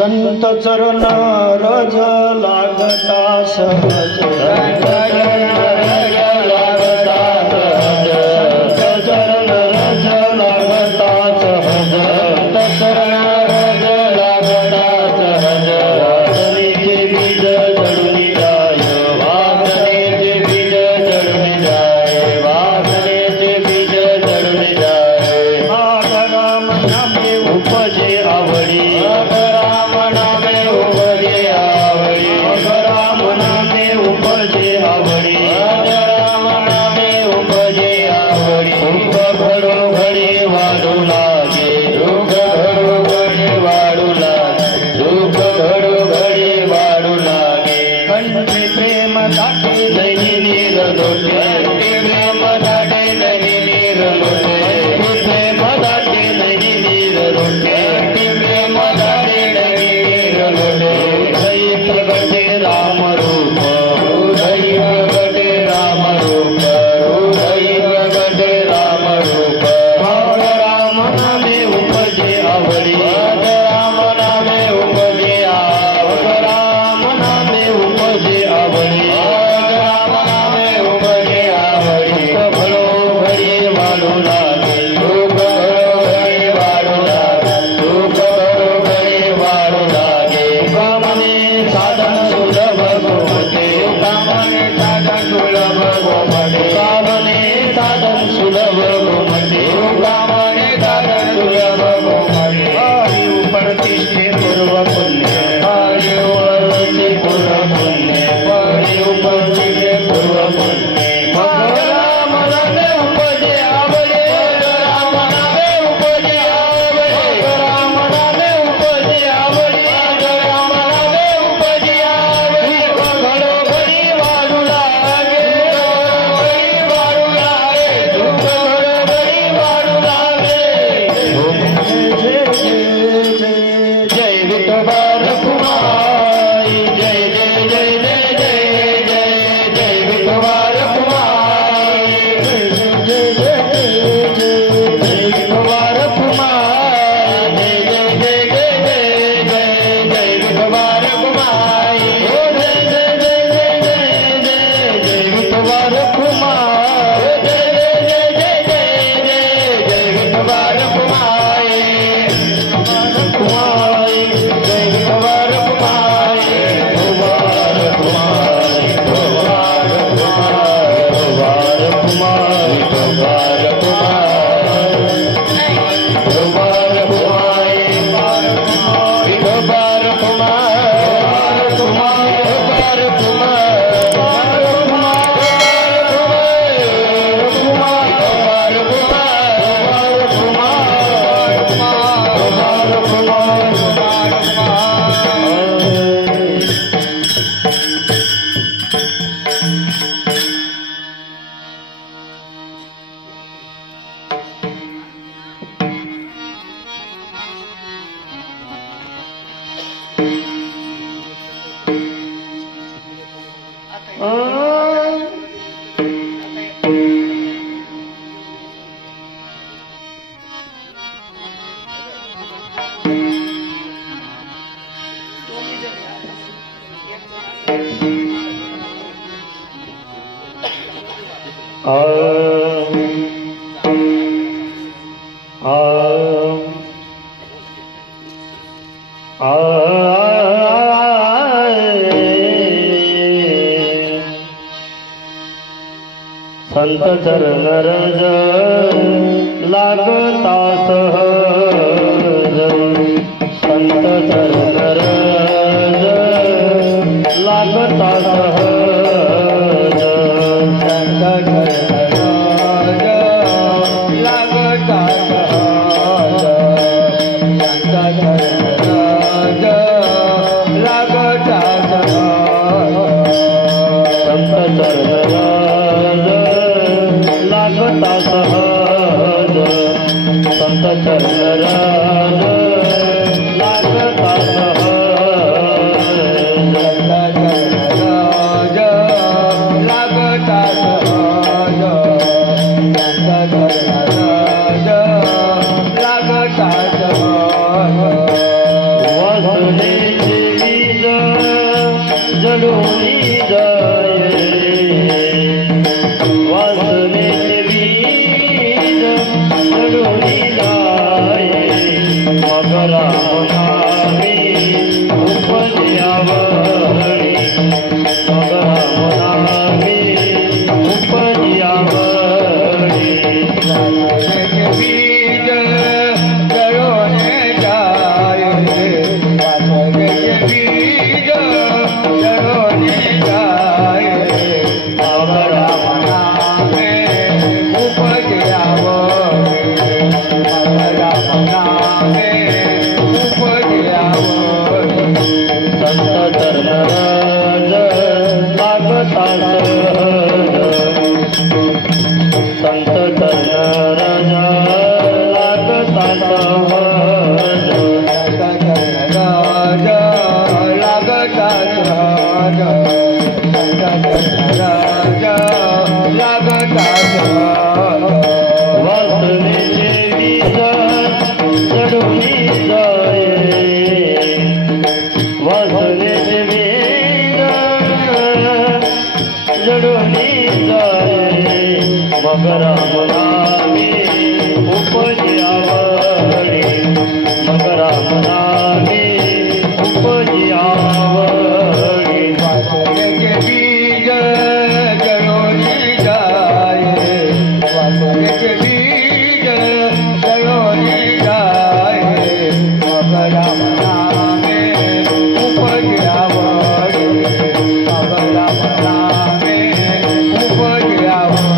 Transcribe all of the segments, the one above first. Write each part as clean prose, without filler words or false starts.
संत चरण रज लागता सहज राम संत चरण रज लागता सहज, संत चरण रज लागता सहज, संत चरण रज लागता सहज, संत चरण रज लागता सहज, संत चरण लागता सहज, संत चरण लागता सहज, संत चरण लागता सहज, संत चरण लागता सहज. वासनेचे बीज जडोनी जाये, वासनेचे बीज जडोनी जाये, मग राम नामे उपजयावळी, मग राम नामे उपजयावळी. वासनेचे बीज जडोनी जाये, वासनेचे बीज जडोनी जाये, मग राम नामे उपजयावळी, मग राम नामे उपजयावळी. संत चरण रज लागता सहज, संत चरण रज लागता सहज, संत चरण रज लागता सहज, संत चरण रज लागता सहज. वासनेचे बीज जडोनी जाये, वासनेचे बीज जडोनी जाये, मग राम नामे उपजयावळी, मग राम नामे उपजयावळी. वासनेचे बीज जडोनी जाये, वासनेचे बीज जडोनी जाये, मग राम नामे उपजयावळी, मग राम नामे उपजयावळी.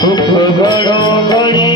सुख घडोघडी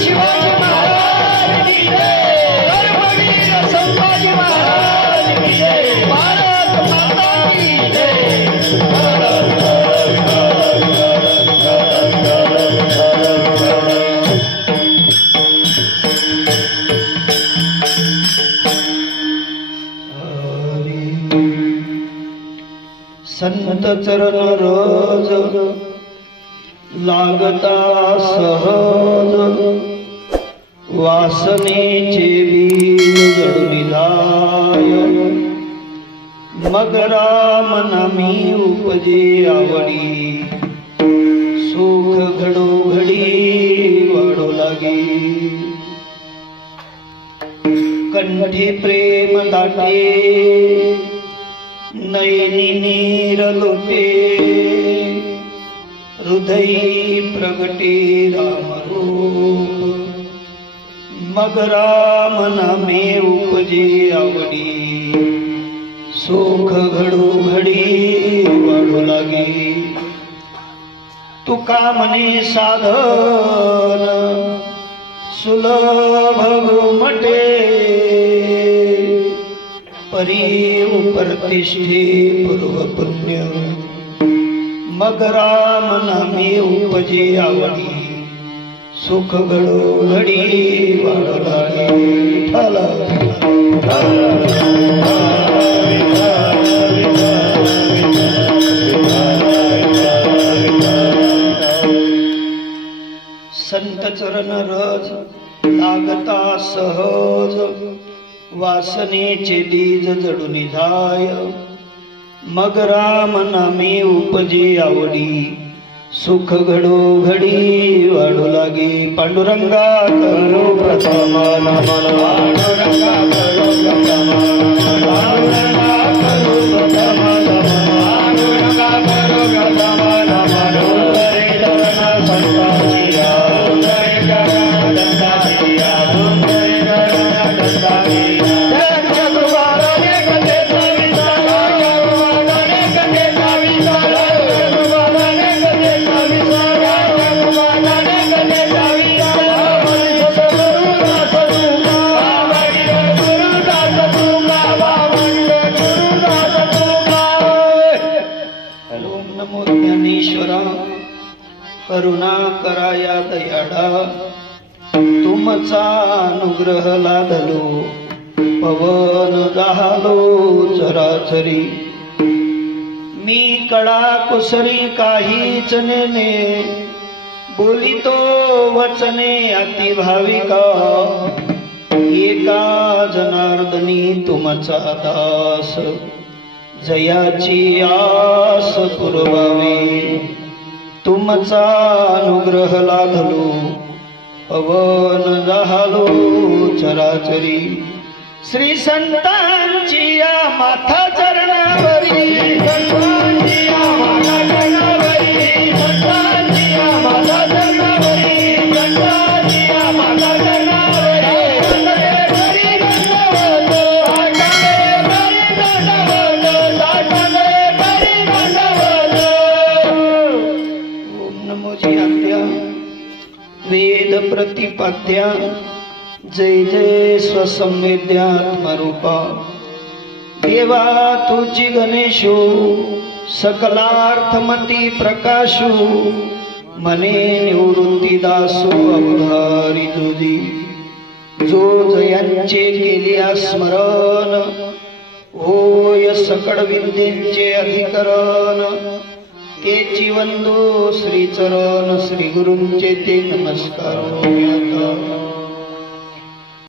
शिवाजी महाराज की जय, धर्मवीर संभाजी महाराज की जय, भारत माता की जय। संत चरण रोज लागता सहज, वासनेचे बीज जडून जाय, मग राम नामी उपजे आवडी, सुख घडोघडी वाढू लागे, कंठी प्रेम दाटे, नयनी नीर लोटे, हृदयी प्रगटे रामरूप, मग राम नामे उपजे आवडी, सुख घडोघडी वाढू लागे, तुका म्हणे साधन सुलभ घुमटे, परी उपरतिष्ठे पूर्व पुण्य, मग राम नामे उपजे आवडी, सुख घडोघडी वाढू लागे। संत चरण रज लागता सहज, वासनेचे बीज जडून जाय, मग राम नामे उपजे आवडी, सुख घडोघडी वाढू लागे। पांडुरंगा करो प्रथम नमन, पांडुरंगा करो प्रथम, पांडुरंगा करो प्रथम नमन, पांडुरंगा करो प्रथम नमन, रे चरण संतानिया, रे चरण दंडानिया, रे चरण दंडानिया। करुणा कराया दयाळा, तुमचा अनुग्रह लाभलो, पवन जाहलो चराचरी, मी कडा कुसरी काहीच नेने, बोलितो वचने अति भाविका, एका जनार्दनी तुमचा दास, जयाची आस पुरवावी, तुमचा अनुग्रह लाभलो, पवन जाहलो चराचरी, श्री संतांची या माथा चरणावरी, संतांची या माथा चरणावरी, संतांची या माथा चरणावरी, संतांची या माथा चरणावरी, हरी दंडवत, हरी दंडवत, हरी दंडवत। ओम नमो जिहाद्या वेद प्रतिपाद्या, जय जय स्वसंवेद्यात्मरूपा, देवा तुझी गणेशो, सकलार्थमती प्रकाशो, मने निवृत्ती दासो अवधारी तुझी, जो जयांचे केलिया स्मरण, होय सकळ विद्येचे अधिकरण, तेची वंदो श्री चरण, श्री गुरूंचे ते नमस्कार।